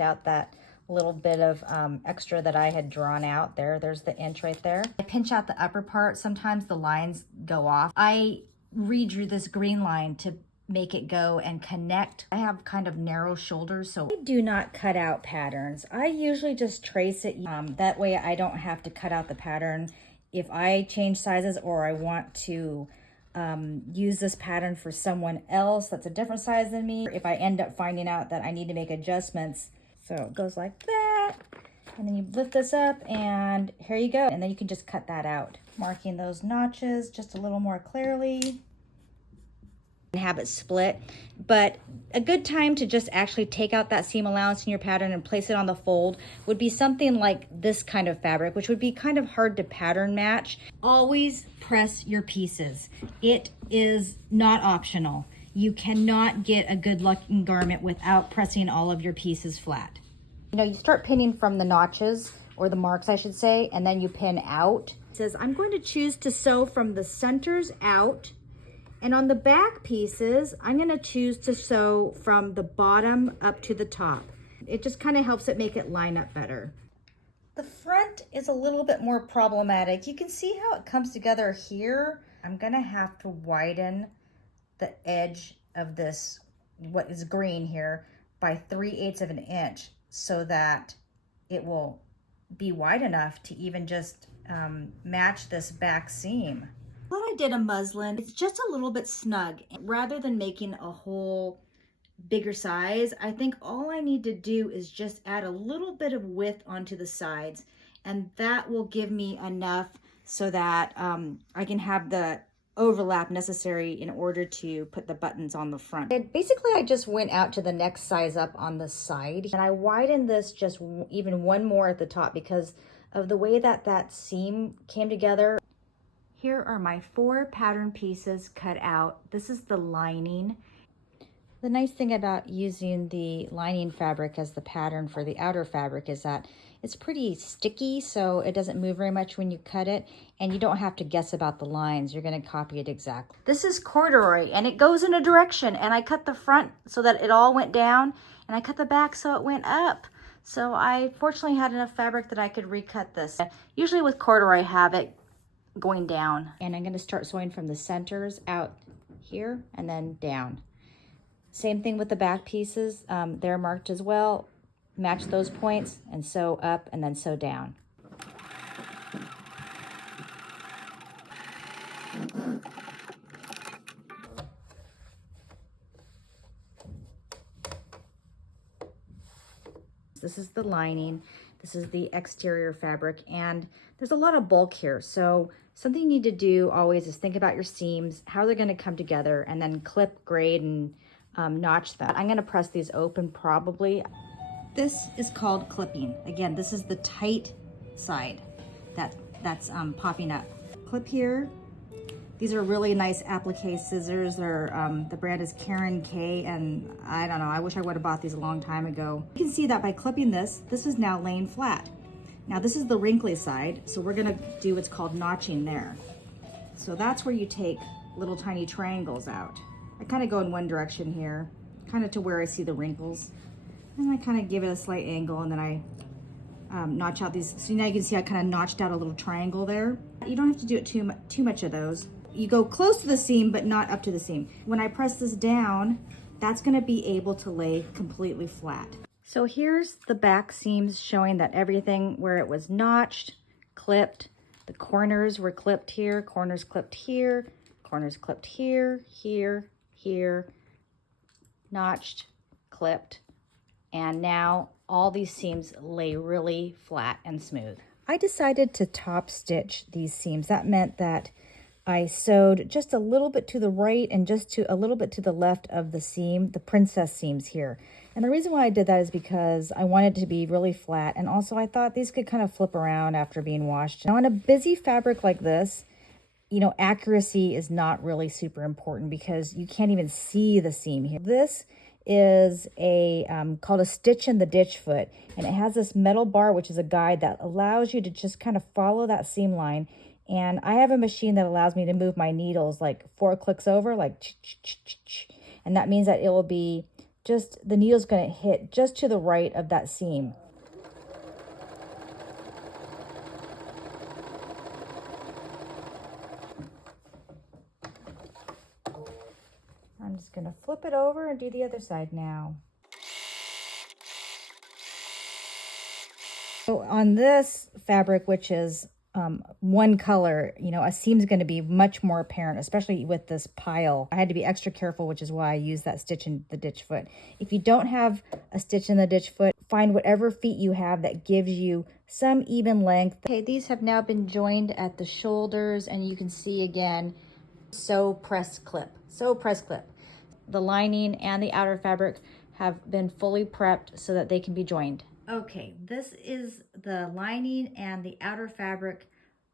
out that little bit of extra that I had drawn out there. There's the inch right there. I pinch out the upper part. Sometimes the lines go off. I redrew this green line to make it go and connect. I have kind of narrow shoulders, so I do not cut out patterns. I usually just trace it. That way I don't have to cut out the pattern if I change sizes or I want to use this pattern for someone else that's a different size than me. If I end up finding out that I need to make adjustments. So it goes like that, and then you lift this up, and here you go. And then you can just cut that out, marking those notches just a little more clearly. And have it split, but a good time to just actually take out that seam allowance in your pattern and place it on the fold would be something like this kind of fabric, which would be kind of hard to pattern match. Always press your pieces. It is not optional. You cannot get a good looking garment without pressing all of your pieces flat. You know, you start pinning from the notches, or the marks I should say, and then you pin out. It says, I'm going to choose to sew from the centers out, and on the back pieces, I'm gonna choose to sew from the bottom up to the top. It just kind of helps it make it line up better. The front is a little bit more problematic. You can see how it comes together here. I'm gonna have to widen the edge of this, what is green here, by 3/8 of an inch so that it will be wide enough to even just match this back seam. But I did a muslin. It's just a little bit snug. Rather than making a whole bigger size, I think all I need to do is just add a little bit of width onto the sides, and that will give me enough so that I can have the overlap necessary in order to put the buttons on the front. And basically, I just went out to the next size up on the side, and I widened this just even one more at the top because of the way that that seam came together. Here are my 4 pattern pieces cut out. This is the lining. The nice thing about using the lining fabric as the pattern for the outer fabric is that it's pretty sticky, so it doesn't move very much when you cut it, and you don't have to guess about the lines. You're gonna copy it exactly. This is corduroy, and it goes in a direction, and I cut the front so that it all went down, and I cut the back so it went up. So I fortunately had enough fabric that I could recut this. Usually with corduroy, I have it going down, and I'm gonna start sewing from the centers out here and then down. Same thing with the back pieces. They're marked as well. Match those points and sew up and then sew down. This is the lining. This is the exterior fabric, and there's a lot of bulk here. So something you need to do always is think about your seams, how they're gonna come together, and then clip, grade, and notch them. I'm gonna press these open probably. This is called clipping. Again, this is the tight side that's popping up. Clip here. These are really nice applique scissors. They're, the brand is Karen K, and I don't know, I wish I would have bought these a long time ago. You can see that by clipping this is now laying flat. Now this is the wrinkly side, so we're gonna do what's called notching there. So that's where you take little tiny triangles out. I kind of go in one direction here, kind of to where I see the wrinkles. And I kind of give it a slight angle, and then I notch out these. So now you can see I kind of notched out a little triangle there. You don't have to do it too much of those. You go close to the seam, but not up to the seam. When I press this down, that's gonna be able to lay completely flat. So here's the back seams showing that everything where it was notched, clipped, the corners were clipped here, corners clipped here, corners clipped here, here, here, notched, clipped, and now all these seams lay really flat and smooth. I decided to top stitch these seams. That meant that I sewed just a little bit to the right and just a little bit to the left of the seam, the princess seams here. And the reason why I did that is because I wanted it to be really flat, and also I thought these could kind of flip around after being washed. Now on a busy fabric like this, you know, accuracy is not really super important because you can't even see the seam here. This is a called a stitch in the ditch foot, and it has this metal bar, which is a guide that allows you to just kind of follow that seam line. And I have a machine that allows me to move my needles like 4 clicks over, like, and that means that it will be just the needle's going to hit just to the right of that seam. I'm just going to flip it over and do the other side now. So on this fabric, which is one color, you know, a seam's going to be much more apparent, especially with this pile. I had to be extra careful, which is why I use that stitch in the ditch foot. If you don't have a stitch in the ditch foot, find whatever feet you have that gives you some even length. Okay, these have now been joined at the shoulders, and you can see again, sew press clip, sew press clip. The lining and the outer fabric have been fully prepped so that they can be joined. Okay, this is the lining and the outer fabric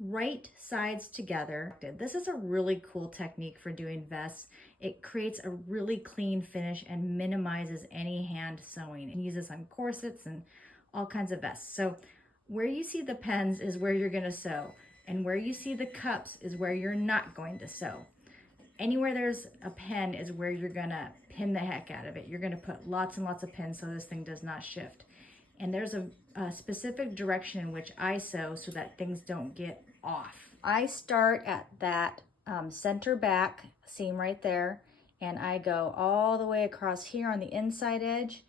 right sides together. This is a really cool technique for doing vests. It creates a really clean finish and minimizes any hand sewing. And use this on corsets and all kinds of vests. So where you see the pens is where you're going to sew, and where you see the cups is where you're not going to sew. Anywhere there's a pen is where you're going to pin the heck out of it. You're going to put lots and lots of pins so this thing does not shift. And there's a specific direction in which I sew so that things don't get off. I start at that center back seam right there, and I go all the way across here on the inside edge,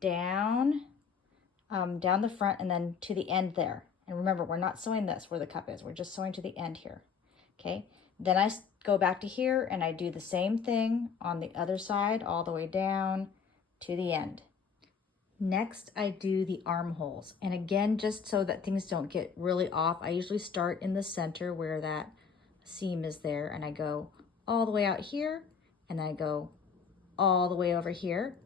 down the front, and then to the end there. And remember, we're not sewing this where the cup is. We're just sewing to the end here, okay? Then I go back to here, and I do the same thing on the other side, all the way down to the end. Next, I do the armholes. And again, just so that things don't get really off, I usually start in the center where that seam is there, and I go all the way out here, and I go all the way over here,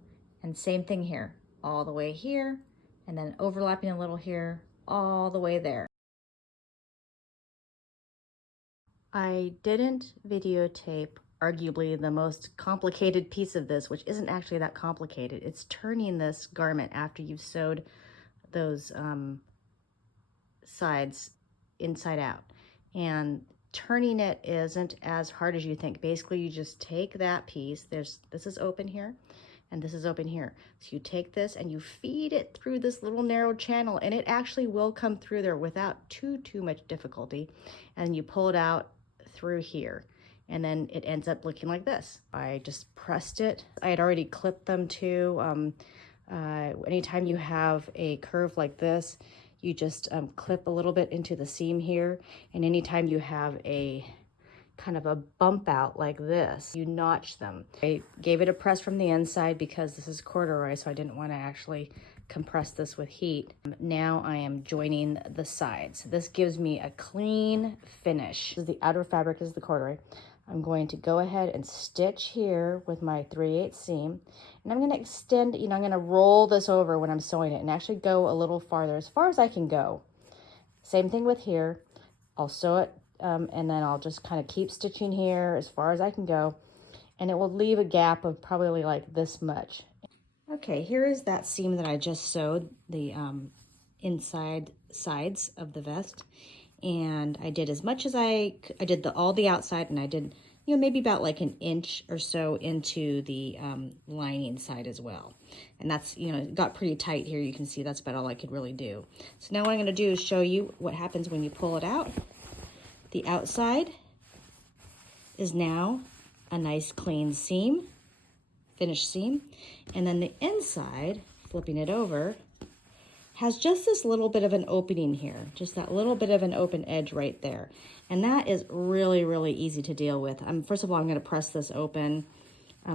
and same thing here, all the way here, and then overlapping a little here, all the way there. I didn't videotape arguably the most complicated piece of this, which isn't actually that complicated. It's turning this garment after you've sewed those sides inside out. And turning it isn't as hard as you think. Basically, you just take that piece. This is open here, and this is open here. So you take this and you feed it through this little narrow channel, and it actually will come through there without too much difficulty. And you pull it out through here, and then it ends up looking like this. I just pressed it. I had already clipped them too. Anytime you have a curve like this, you just clip a little bit into the seam here, and anytime you have a kind of a bump out like this, you notch them. I gave it a press from the inside because this is corduroy, so I didn't want to actually compress this with heat. Now I am joining the sides. This gives me a clean finish. The outer fabric is the corduroy. I'm going to go ahead and stitch here with my 3/8 seam, and I'm going to extend, I'm going to roll this over when I'm sewing it and actually go a little farther, as far as I can go. Same thing with here. I'll sew it, and then I'll just kind of keep stitching here as far as I can go, and it will leave a gap of probably like this much. Okay, here is that seam that I just sewed, the inside sides of the vest. And I did as much as I did all the outside, and I did, maybe about like an inch or so into the lining side as well. And that's, it got pretty tight here. You can see that's about all I could really do. So now what I'm gonna do is show you what happens when you pull it out. The outside is now a nice clean seam, finished seam. And then the inside, flipping it over, has just this little bit of an opening here, just that little bit of an open edge right there. And that is really, really easy to deal with. First of all, I'm gonna press this open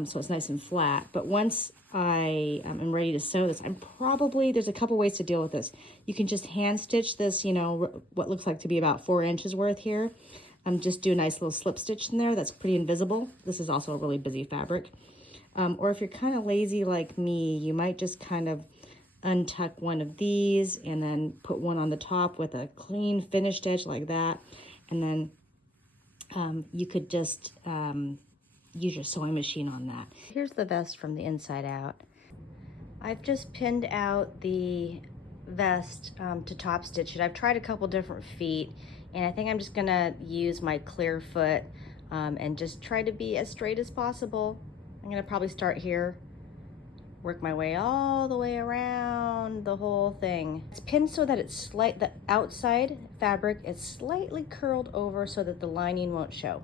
so it's nice and flat. But once I am ready to sew this, there's a couple ways to deal with this. You can just hand stitch this, what looks like to be about 4 inches worth here. Just do a nice little slip stitch in there. That's pretty invisible. This is also a really busy fabric. Or if you're kind of lazy like me, you might just kind of untuck one of these and then put one on the top with a clean finished edge like that. And then you could just use your sewing machine on that. Here's the vest from the inside out. I've just pinned out the vest to top stitch it. I've tried a couple different feet, and I think I'm just gonna use my clear foot and just try to be as straight as possible. I'm gonna probably start here work my way all the way around the whole thing. It's pinned so that the outside fabric is slightly curled over so that the lining won't show.